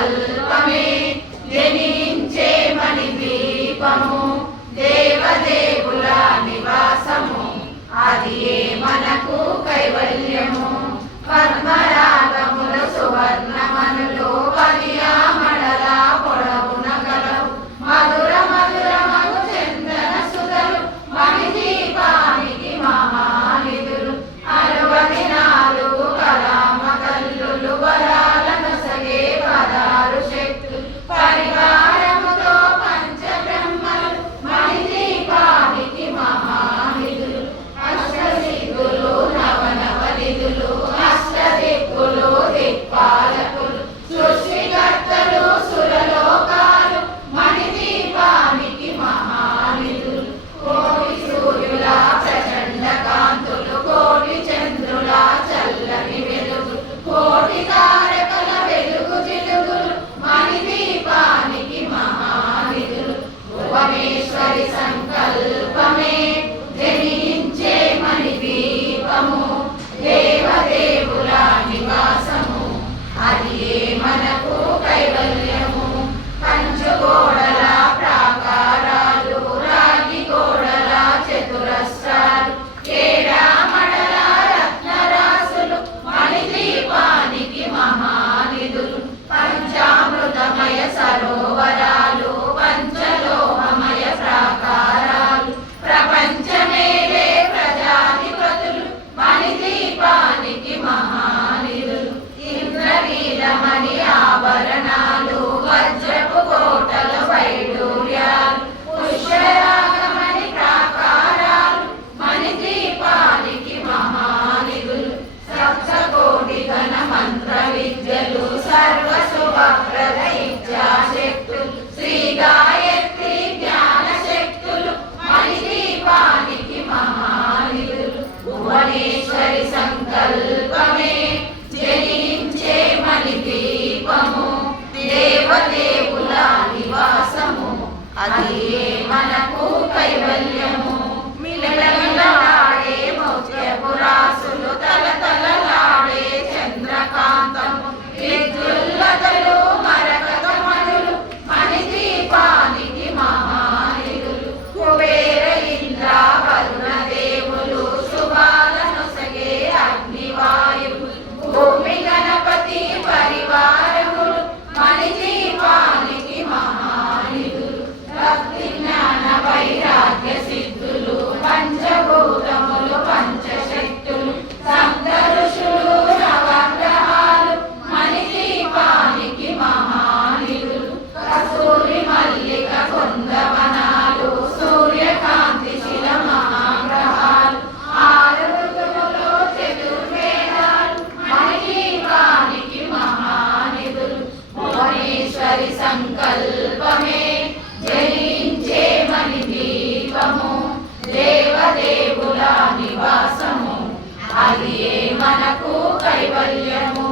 సంకల్పమే జనించే మణిద్వీపము దేవదేవుల నివాసము అది మనకు కైవల్యము పద్మరాగముల సువర్ణమనులు పదియామడల పొడవున గలవు మధుర మధుర మగు చందన సుధలు మణిదీపానికి మహానిధులు 64 కలామ కల్లులు వరాలను సగే 16 శక్తులు పరివారముతో పంచబ్రహ్మలు మణిదీపానికి మహానిధులు అష్టసిద్ధులు నవనవనిధులు అష్టదిక్కులు దిక్పాలకులు సృష్టికర్తలు సురలోకాలు మణిదీపానికి మహానిధులు కోటి సూర్యుల ప్రచండ కాంతులు కోటి చంద్రుల చల్లని వెలుగు కోటి తారకల వెలుగు జిలుగులు మణిదీపానికి మహానిధులు భువనేశ్వరి సంకల్పమే జనించే మణిదీపము దేవదేవుల నివాసము అది మనకు కైవల్యము పంచగోడల ప్రాకారాలు రాగి గోడల చతురస్రాలు ఏడామడల రత్నరాసులు మణిదీపానికి మహానిధులు పంచామృతమయ సరోవరాలు పంచలోహమయ ప్రాకారాలు ప్రపంచమేలే ప్రజాధిపతులు మణిదీపానికి మహానిధులు ఇంద్రనీలమణి ఆభరణాలు వజ్రపు కోటల వైడూర్యాలు పుష్యరాగమణి ప్రాకారాలు మణిదీపానికి మహానిధులు సప్తకోటి ఘన మంత్ర విద్యలు సర్వశుభప్రద ఇచ్ఛాశక్తులు శ్రీ గాయత్రి జ్ఞాన శక్తులు మణిదీపానికి మహానిధులు భువనేశ్వరి సంకల్పమే జనించే మణిదీపము దేవదేవుల నివాసము అది మనకు కైవల్యము మిలమిలలాడే మౌత్యపు రాసులు తలతలలాడే చంద్రకాంతము విద్యుల్లతలు మరకతమణులు మణిదీపానికి మహానిధులు కుబేర ఇంద్ర వరుణ దేవులు శుభాలను సగే అగ్నివాయువులు భూమి గణపతి పరివారములు మణిదీపానికి మహానిధులు భక్తి జ్ఞాన వైరాగ్య సిద్ధులు పంచభూతములు పంచశక్తులు సప్త ఋషులు నవగ్రహాలు మణిదీపానికి మహానిధులు కస్తూరి మల్లిక కుందవనాలు సూర్యకాంతి శిల మహాగ్రహాలు 6 ఋతువులు చతుర్వేదాలు మణిదీపానికి మహానిధులు భువనేశ్వరి సంకల్పమే జనించే మణిదీపము దేవదేవుల నివాసము అది మనకు కైవల్యము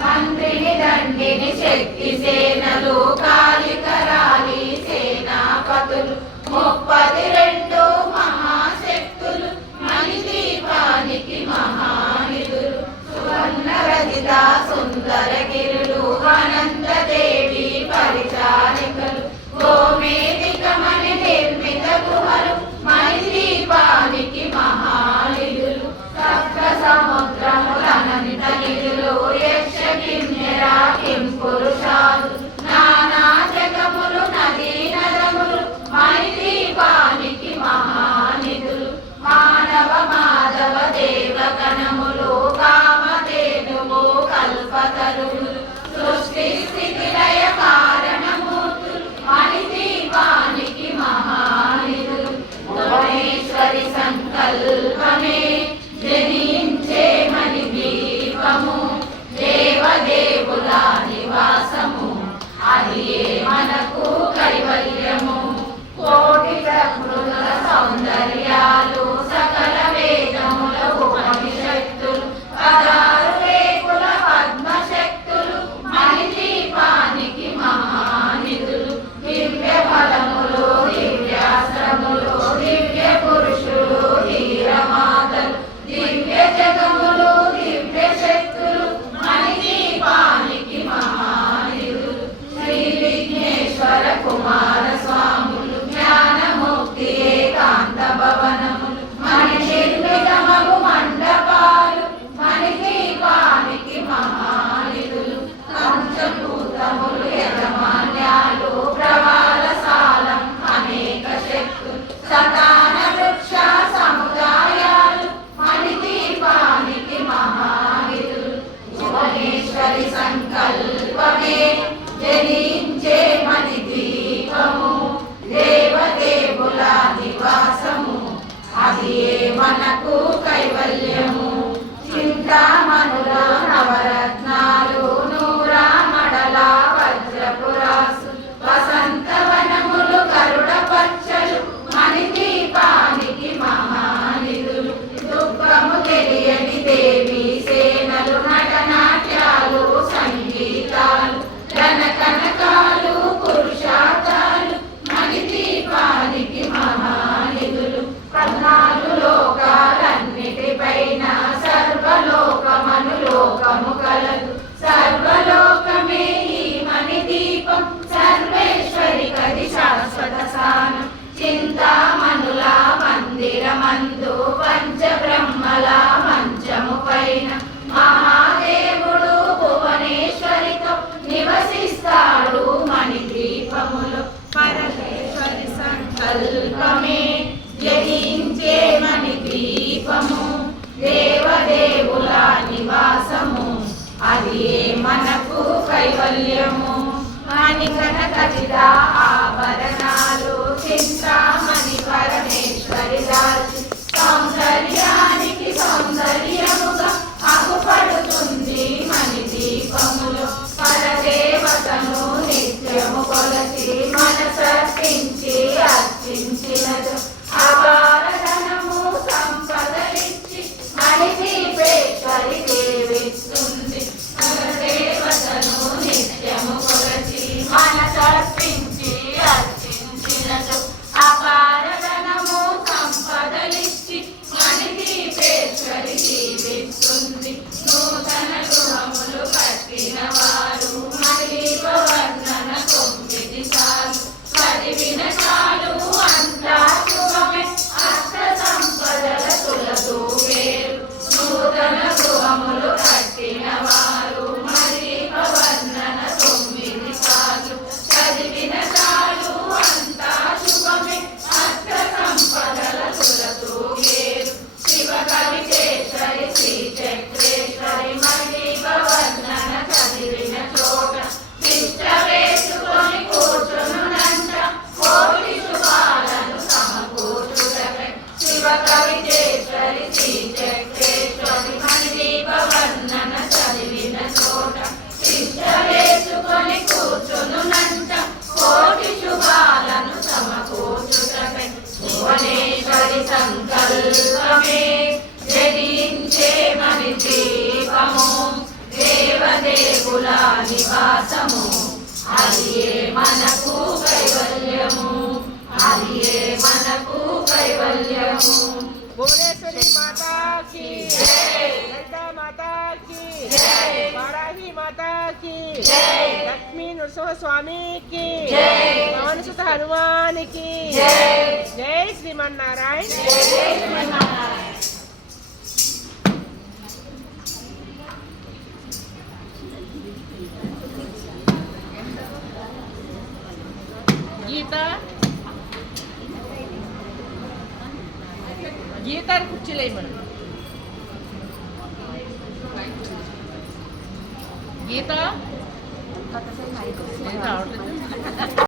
మంత్రిని దండిని శక్తి సేనలు కాళికరాలి సేనాపతులు 32 మహాశక్తులు మణిదీపానికి మహానిధులు సువర్ణ రజిత సుందరగిరులు అనంతదేవి పరిచారికలు గోమేధికమణి నిర్మిత గుహలు మణిదీపానికి మహానిధులు సప్త సముద్రములనంత నిధులు యక్ష కిన్నెర కింపురుషాలు నానా జగములు నదీ నదములు మణిదీపానికి కైవల్యము మణికణ ఖచ్చిత ఆభరణాలు చింతామణి పరమేశ్వరి దాల్చి సౌందర్యానికి సౌందర్యముగా అగుపడుతుంది మణి దీపములు పరదేవతను నిత్యము కొలసి మనసర్పించి అర్చించినదు అపారధనము సంపదలిచ్చి మణి దీపేశ్వరి దేవిస్తుంది పరదేవతను నిత్యము కొలసి మనసర్పించి అర్చించినదు అపారధనము సంపదలిచ్చి మణి దీపేశ్వరి దీవిస్తుంది నూతన గృహములు కట్టిన వారు మణి దీప వర్ణన 9 సార్లు చదివిన చాలు అంతా శుభమే అష్ట సంపదల తులతూ వేరు నూతన గృహములు కట్టిన వారు మణి దీప వర్ణన 9 సార్లు చదివిన చాలు అంతా శుభమే అష్ట సంపదల తులతూ వేరు శివ కవితేశ్వరి శ్రీ చక్రేశ్వరి మణి దీప వర్ణన చదివిన చోట తిష్ట వేసుకొని కూర్చునునంట కోటి శుభాలను సమకూర్చుటకై శివ కవితేశ్వరి శ్రీ చక్రేశ్వరి మణి దీప వర్ణన చదివిన చోట తిష్ట వేసుకొని కూర్చునునంట కోటి శుభాలను సమకూర్చుటకై భువనేశ్వరి సంకల్పమే జగించే మణి దీపము దేవదేవుల నివాసము అదియే మనకు కైవల్యము అదియే మనకు కైవల్యము भुवनेश्वरी माता की जय ललिता माता की जय वाराही माता की जय लक्ष्मी नृसिंह स्वामी की जय पवन सुत हनुमान की जय जय श्रीमन्नारायण जय श्रीमन्नारायण గీత కుర్చీలో మనం గీత